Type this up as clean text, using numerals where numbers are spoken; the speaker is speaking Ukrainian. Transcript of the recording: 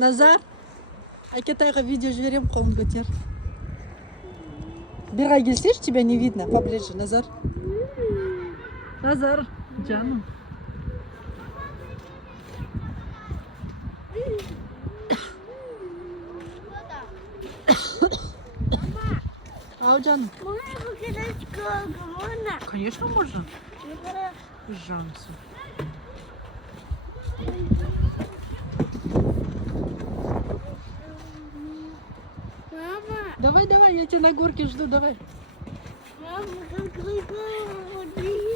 Назар, Айкетайға видео жіберем, қолын көтер. Бері келсеш, тебя не видно. Поближе, Назар. Назар, жаным. Ау, жаным. Можно показать колонку? Можно? Конечно, можно. Жанцы. Мама, Давай, давай, я тебя на горке жду, давай. мама, какой колонку?